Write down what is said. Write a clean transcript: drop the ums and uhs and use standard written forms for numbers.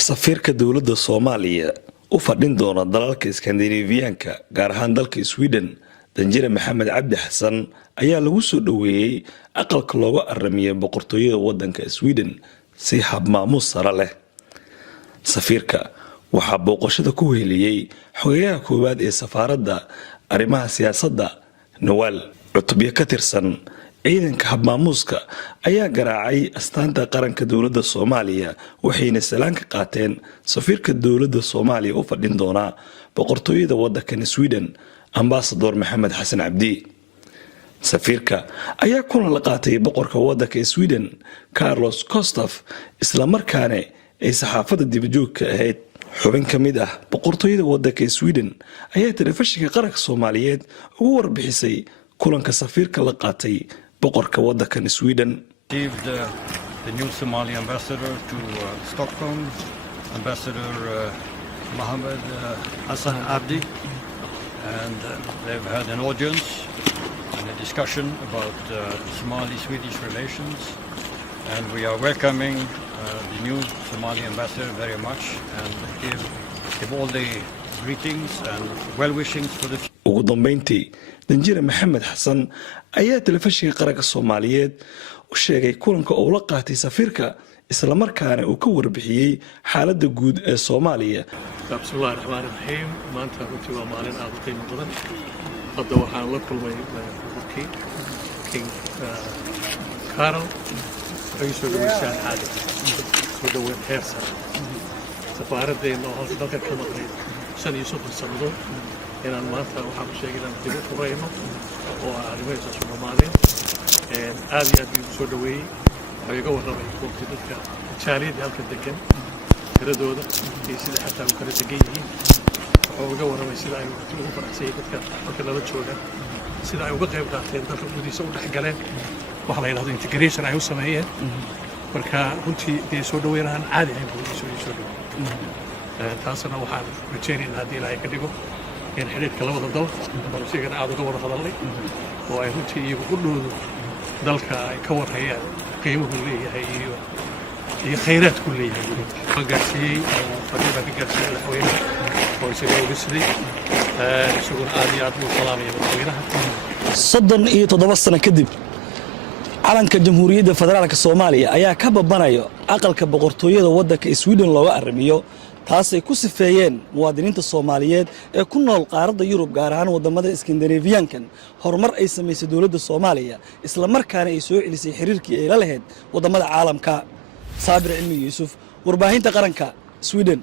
safiirka dowladda Soomaaliya u fadhin doona dalalka Scandinavian-ka gaar ahaan dalka Sweden Danjire Maxamed Cabdi Xasan ayaa lagu soo dhaweeyay aqalka looga aramiyay boqortooyada wadanka Sweden si hab maamuus sare leh. Safiirka waxaa booqashada ku weheliyay xogayaha koowaad ee safaaradda arrimaha siyaasadda Nawal cutubyo ka tirsan ciidanka hab maamuuska ayaa garaacay astaanta qaranka dowladda Soomaaliya waxayna salaan ka qaateen safiirka dowladda Soomaaliya u fadhin doona boqortooyada wadanka Sweden Ambassador Maxamed Xasan Cabdi. Safiirka ayaa kulan la qaatay boqorka wadanka Sweden Carlos Gustaf isla markaana ay saxaafadda dibadjoogka ahayd. xubin ka mid ah boqortooyada wadanka Sweden ayaa telefishinka qaranka Soomaaliyeed ugu warbixisay kulanka safiirka la qaatay boqorka wadanka Sweden. The new Somali ambassador to Stockholm, Ambassador Mohammed Hassan Abdi, and they've had an audience and a discussion about Somali-Swedish relations, and we are welcoming the new Somali ambassador very much and give all the greetings and well-wishings for the future. ugu dambeyntii Danjire Maxamed Xasan ayaa telefishinka qaranka Soomaaliyeed u sheegay kulanka uu la qaatay safiirka isla markaana uu ka warbixiyay xaaladda guud ee Soomaaliya. Bismillahir Rahmanir Rahim. Maanta runtii waa maalin aad u qiimo badan. Hadda waxaan la kulmay King Carol ay soo dhaweysay caadi soo dhaweyn heersan safaaraddeena oo dalka ka maqnay 5 sanadood inaan maanta waxaan u sheegay inaan dib u furayno oo arrimahaas soo dhamaadeen aad iyo aad u soo dhaweeyay oo iga warramay waqti dadka jaaliyada halka degan tiradooda iyo sida xataa u kala degan yihiin oo iga warramay sida ay ugu faraxsay dadka halka lala jooga sida ay uga qayb qaateen dalka gudihiisa u dhexgaleen waxa la yiraahdo integration ay u sameeyeen marka runtii ay soo dhaweeyaan caadi ahayn buu soo dhaweeyay taasna waxaan rajaynaynaa haddii Ilaahay ka dhigo in xiriirka labada dal oo sigana aad uga wada hadalnay oo ay runtii iyagu u dhowdo dalka ay ka warhayaan qiimuhu leeyahay iyo khayraadku leeyahay gaarsiiyey fadhiga ka gaarsiiyey madaxweynaha oo isaga uga siday isaguna aad iyo aad u salaamaya madaxweynaha 37 sano kadib calanka jamhuuriyadda federaalka Soomaaliya ayaa ka babanayo aqalka boqortooyada wadanka Sweden looga aramiyo taasay ku sifeeyeen muwaadiniinta Soomaaliyeed ee ku nool qaaradda Yurub gaar ahaan wadamada Scandinavian-kan horumar ay sameysay dowladda Soomaaliya isla markaana ay soo celisay xiriirkii ay la lahayd wadamada caalamka. Saabir Cilmi Yuusuf, warbaahinta qaranka Sweden.